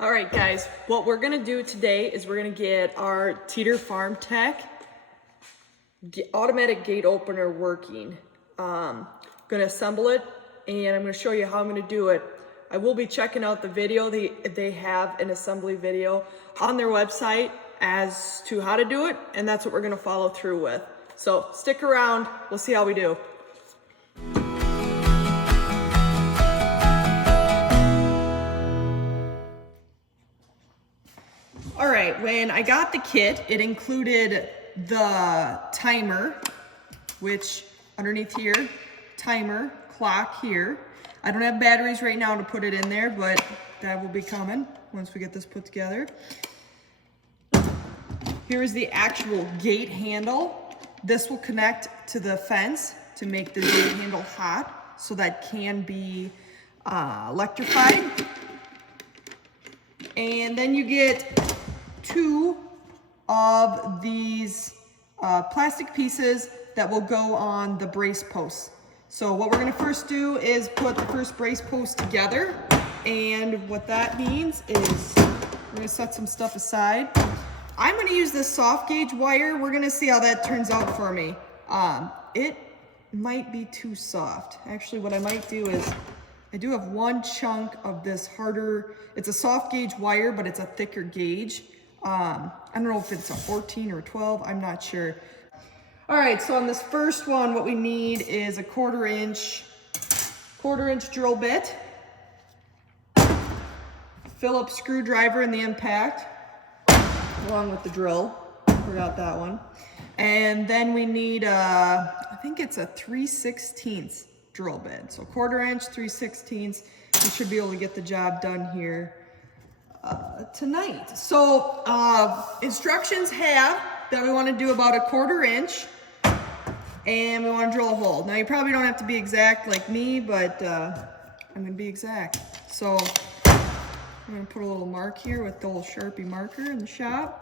All right, guys, what we're gonna do today is we're gonna get our Teeter Farm Tech automatic gate opener working. Gonna assemble it and I'm gonna show you how I'm gonna do it. I will be checking out the video. They have an assembly video on their website as to how to do it, and that's what we're gonna follow through with. So stick around, we'll see how we do. All right, when I got the kit, it included the timer, which underneath here, timer, clock here. I don't have batteries right now to put it in there, but that will be coming once we get this put together. Here is the actual gate handle. This will connect to the fence to make the gate handle hot, so that can be electrified. And then you get two of these plastic pieces that will go on the brace posts. So what we're gonna first do is put the first brace post together. And what that means is we're gonna set some stuff aside. I'm gonna use this soft gauge wire. We're gonna see how that turns out for me. It might be too soft. Actually, what I might do is I do have one chunk of this harder, it's a soft gauge wire, but it's a thicker gauge. I don't know if it's a 14 or a 12, I'm not sure. All right, so on this first one, what we need is a quarter inch drill bit, Phillips screwdriver in the impact, along with the drill, forgot that one. And then we need, I think it's a 3/16 drill bit. So quarter inch, 3/16. We should be able to get the job done here tonight. So instructions have that we want to do about a quarter inch and we want to drill a hole. Now you probably don't have to be exact like me, but I'm going to be exact. So I'm going to put a little mark here with the little Sharpie marker in the shop.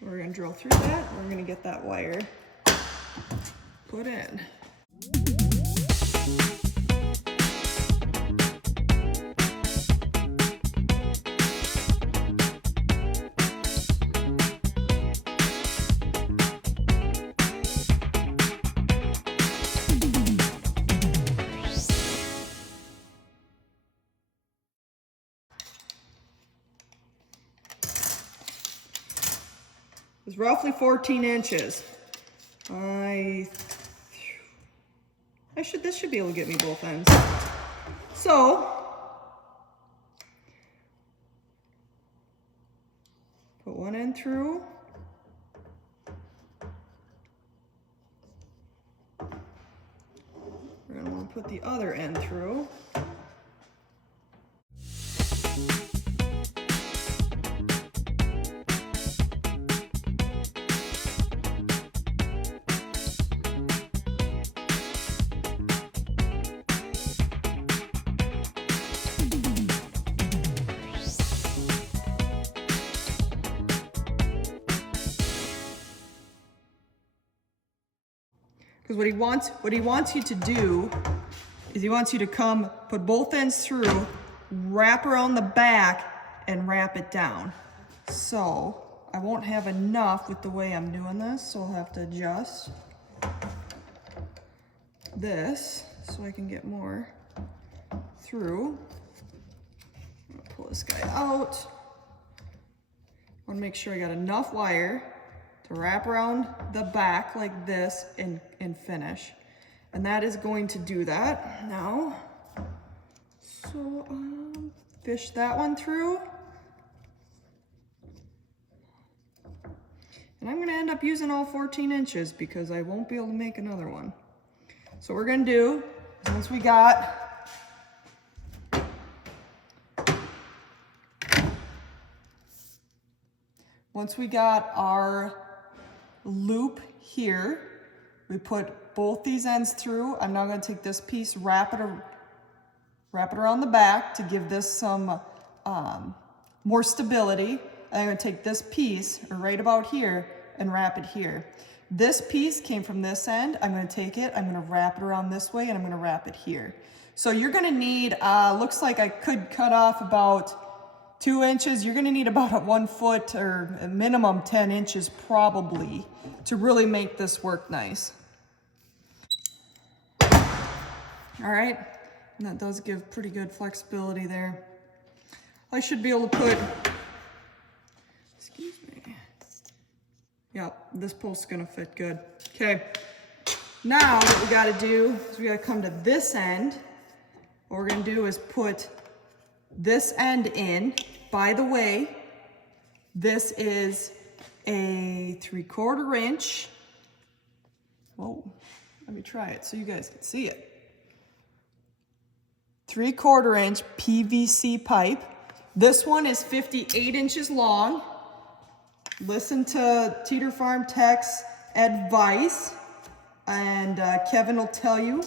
We're going to drill through that. We're going to get that wire put in. It's roughly 14 inches. This should be able to get me both ends. So, put one end through. We're gonna want to put the other end through. Because what he wants you to do is he wants you to come, put both ends through, wrap around the back, and wrap it down. So I won't have enough with the way I'm doing this, so I'll have to adjust this so I can get more through. I'm gonna pull this guy out. I want to make sure I got enough wire to wrap around the back like this and finish. And that is going to do that now. So fish that one through. And I'm gonna end up using all 14 inches because I won't be able to make another one. So what we're gonna do, once we got our loop here, we put both these ends through. I'm now going to take this piece, wrap it around the back to give this some more stability. And I'm going to take this piece right about here and wrap it here. This piece came from this end. I'm gonna take it, I'm gonna wrap it around this way, and I'm gonna wrap it here. So you're gonna need, looks like I could cut off about 2 inches. You're gonna need about a 1 foot or a minimum 10 inches probably to really make this work nice. All right, and that does give pretty good flexibility there. I should be able to put, excuse me. Yep, this post's gonna fit good. Okay, now what we gotta do is we gotta come to this end. What we're gonna do is put this end in. By the way, this is a 3/4 inch. Whoa, let me try it so you guys can see it. 3/4 inch PVC pipe. This one is 58 inches long. Listen to Teeter Farm Tech's advice, and Kevin will tell you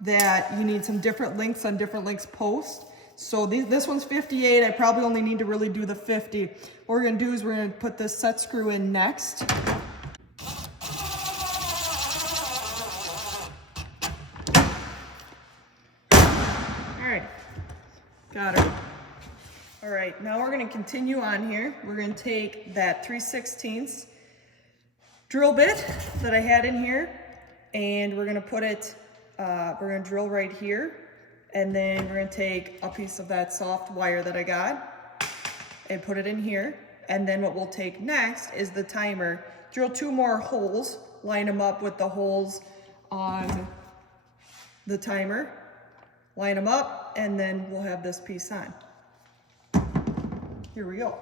that you need some different lengths on different lengths posts. So this one's 58. I probably only need to really do the 50. What we're gonna do is we're gonna put this set screw in next. All right, got it. All right, now we're gonna continue on here. We're gonna take that 3/16 drill bit that I had in here, and we're gonna put it, we're gonna drill right here, and then we're gonna take a piece of that soft wire that I got and put it in here. And then what we'll take next is the timer. Drill 2 more holes, line them up with the holes on the timer, line them up, and then we'll have this piece on. Here we go.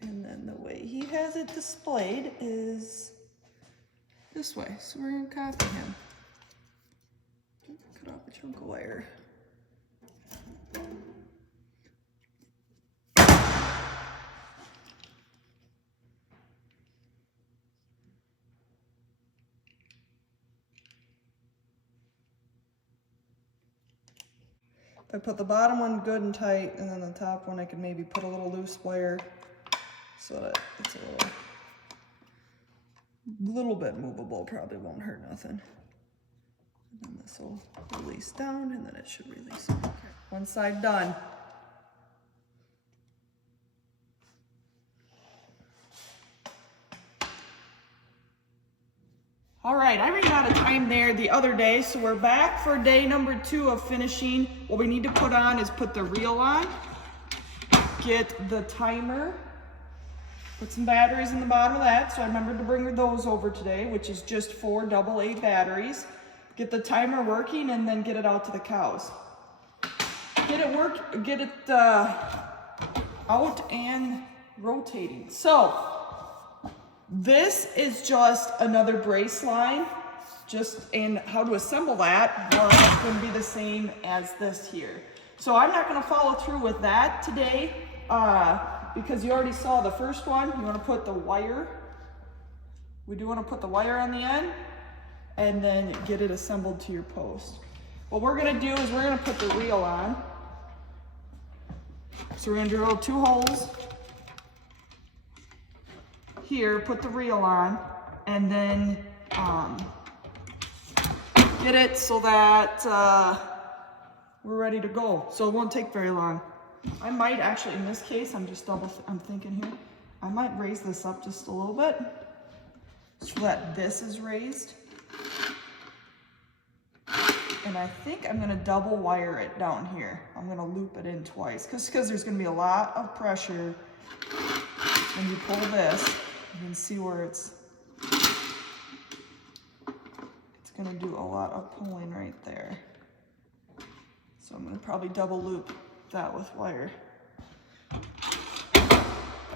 And then the way he has it displayed is this way. So we're gonna copy him. Cut off a chunk of wire. I put the bottom one good and tight, and then the top one I could maybe put a little loose wire so that it's a little bit movable. Probably won't hurt nothing. And then this will release down, and then it should release. Okay. One side done. All right, I ran out of time there the other day, so we're back for day number 2 of finishing. What we need to put on is put the reel on, get the timer, put some batteries in the bottom of that, so I remembered to bring those over today, which is just 4 AA batteries. Get the timer working, and then get it out to the cows. Get it out and rotating. So, this is just another brace line, and how to assemble that, well, it's going to be the same as this here. So I'm not going to follow through with that today because you already saw the first one. You want to put the wire, we do want to put the wire on the end and then get it assembled to your post. What we're going to do is we're going to put the reel on. So we're going to drill 2 holes. Here, put the reel on, and then get it so that we're ready to go. So it won't take very long. I might actually, in this case, I'm thinking here, I might raise this up just a little bit so that this is raised. And I think I'm gonna double wire it down here. I'm gonna loop it in twice, because there's gonna be a lot of pressure when you pull this. You can see where it's gonna do a lot of pulling right there. So I'm gonna probably double loop that with wire. All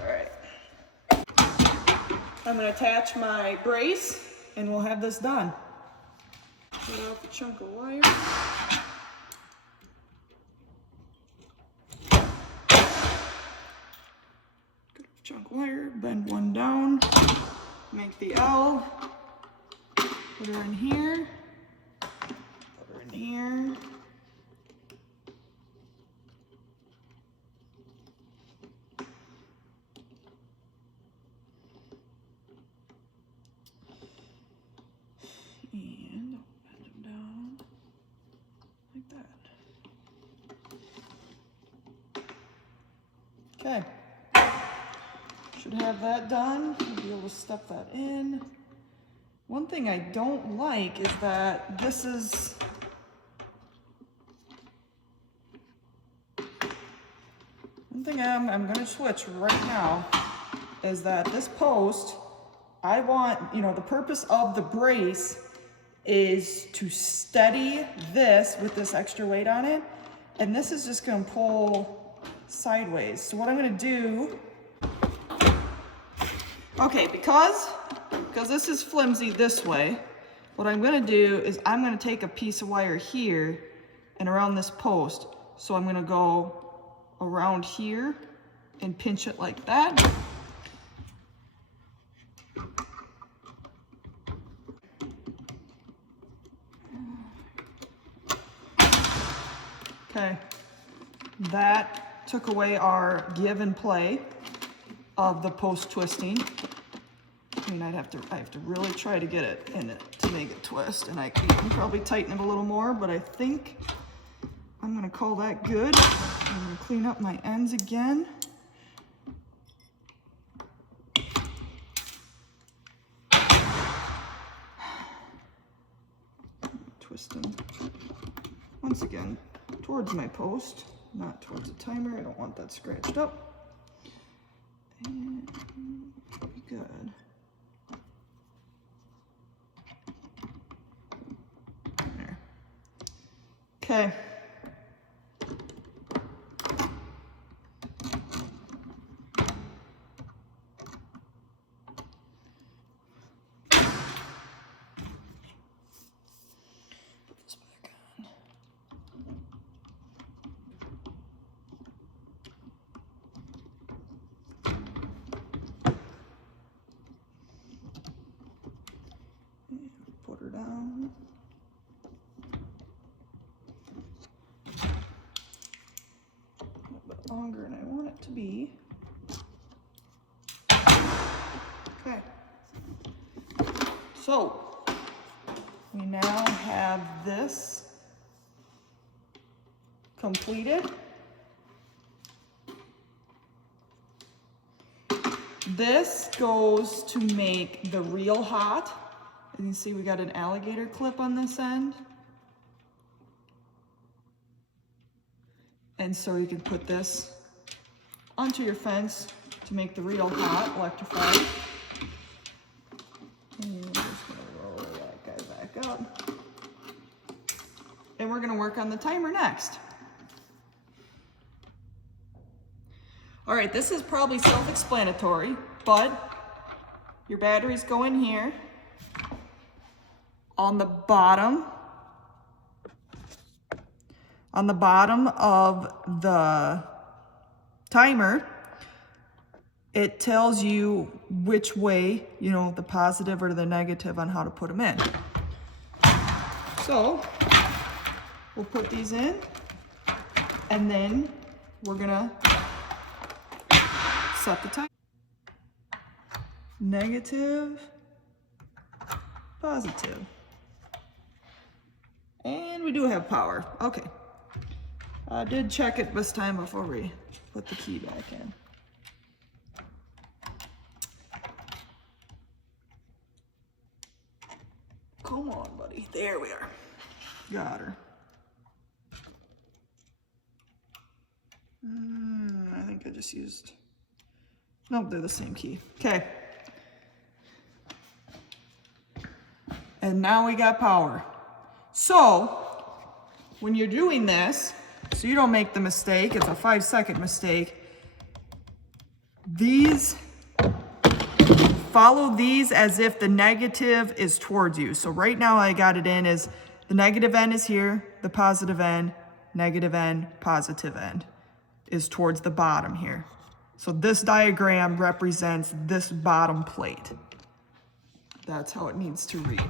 right. I'm gonna attach my brace and we'll have this done. Cut out the chunk of wire. Chunk wire, bend one down, make the L, put her in here, put her in here, Okay. Should have that done. We'll be able to stuff that in. One thing I don't like is that this is... One thing I'm gonna switch right now is that this post, I want, you know, the purpose of the brace is to steady this with this extra weight on it, and this is just gonna pull sideways. So what I'm gonna do, okay, because this is flimsy this way, what I'm gonna do is I'm gonna take a piece of wire here and around this post. So I'm gonna go around here and pinch it like that. Okay, that took away our give and play of the post twisting. I mean, I have to really try to get it in it to make it twist, and I can probably tighten it a little more, but I think I'm gonna call that good. I'm gonna clean up my ends again. Twisting once again towards my post, not towards the timer. I don't want that scratched up. And good. There. Okay. Put her down. A little bit longer than I want it to be. Okay. So we now have this completed. This goes to make the reel hot. As you can see, we got an alligator clip on this end. And so you can put this onto your fence to make the reel hot, electrified. And we're just gonna roll that guy back up. And we're gonna work on the timer next. All right, this is probably self-explanatory, but your batteries go in here. On the bottom of the timer, it tells you which way, you know, the positive or the negative on how to put them in. So we'll put these in, and then we're gonna set the timer. Negative, positive. And we do have power. Okay. I did check it this time before we put the key back in. Come on, buddy. There we are. Got her. I think I just used... Nope, they're the same key. Okay. And now we got power. So, when you're doing this, so you don't make the mistake, it's a 5-second mistake, follow these as if the negative is towards you. So right now I got it in as the negative end is here, the positive end, negative end, positive end is towards the bottom here. So this diagram represents this bottom plate. That's how it needs to read.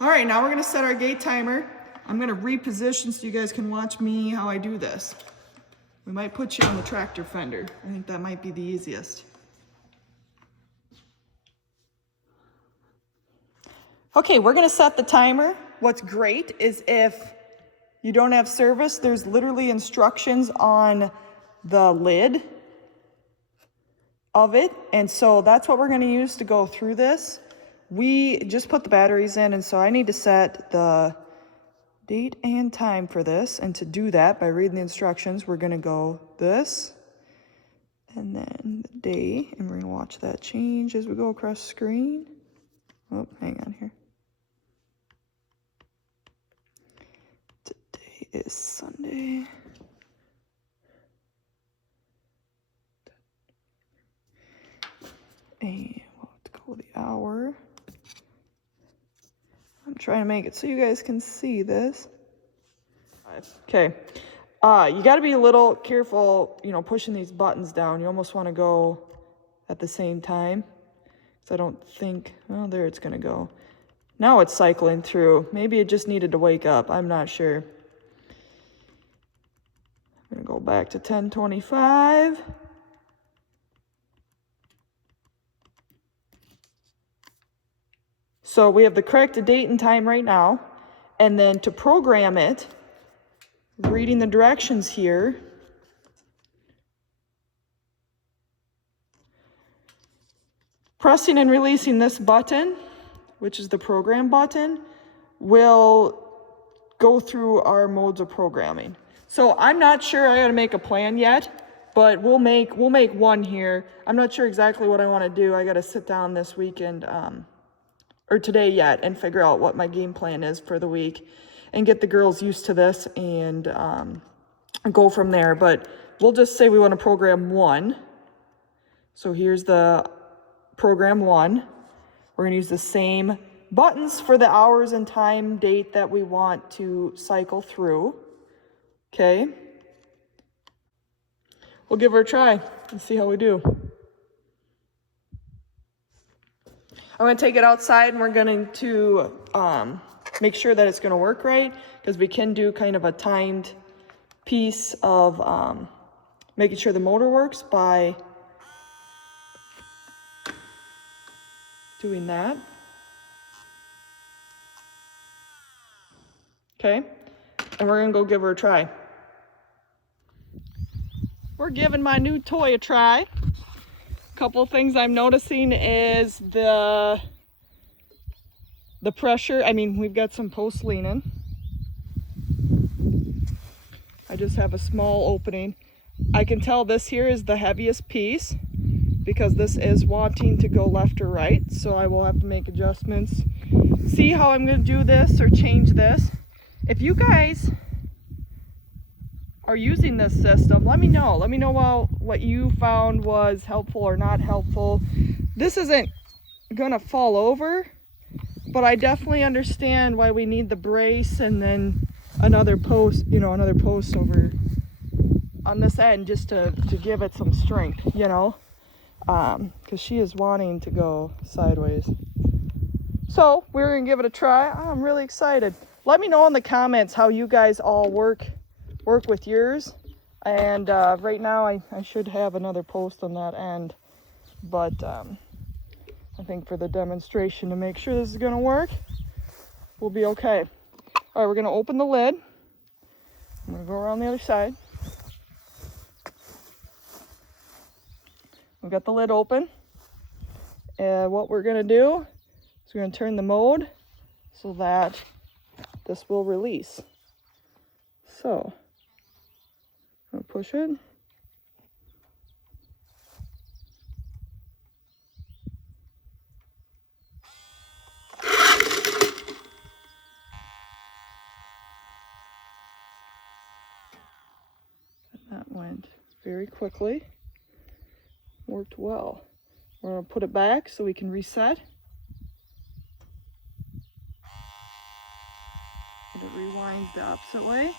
All right, now we're gonna set our gate timer. I'm gonna reposition so you guys can watch me how I do this. We might put you on the tractor fender. I think that might be the easiest. Okay, we're gonna set the timer. What's great is if you don't have service, there's literally instructions on the lid of it. And so that's what we're going to use to go through this. We just put the batteries in, and so I need to set the date and time for this. And to do that, by reading the instructions, we're going to go this, and then the day, and we're going to watch that change as we go across the screen. Oh, hang on here. Today is Sunday. And we'll have to go the hour. I'm trying to make it so you guys can see this. Okay. You got to be a little careful, you know, pushing these buttons down. You almost want to go at the same time. So I don't think, oh, there it's going to go. Now it's cycling through. Maybe it just needed to wake up. I'm not sure. I'm going to go back to 10:25. So we have the correct date and time right now. And then to program it, reading the directions here, pressing and releasing this button, which is the program button, will go through our modes of programming. So I'm not sure I gotta make a plan yet, but we'll make one here. I'm not sure exactly what I want to do. I gotta sit down this weekend, or today yet, and figure out what my game plan is for the week and get the girls used to this and go from there. But we'll just say we want to program 1. So here's the program 1. We're going to use the same buttons for the hours and time date that we want to cycle through. Okay. We'll give her a try and see how we do. I'm going to take it outside, and we're going to make sure that it's going to work right, because we can do kind of a timed piece of making sure the motor works by doing that. Okay, and we're going to go give her a try. We're giving my new toy a try. Couple things I'm noticing is the pressure. I mean, we've got some posts leaning. I just have a small opening. I can tell this here is the heaviest piece because this is wanting to go left or right. So I will have to make adjustments. See how I'm going to do this or change this. If you guys are using this system, let me know. Let me know what you found was helpful or not helpful. This isn't gonna fall over, but I definitely understand why we need the brace and then another post, another post over on this end just to give it some strength, because she is wanting to go sideways. So we're gonna give it a try. I'm really excited. Let me know in the comments how you guys all work with yours. And right now I should have another post on that end, but I think for the demonstration to make sure this is going to work, we'll be okay. All right, we're going to open the lid. I'm going to go around the other side. We've got the lid open, and what we're going to do is we're going to turn the mode so that this will release. So I'll push it. And that went very quickly. Worked well. We're going to put it back so we can reset. It rewinds the opposite way.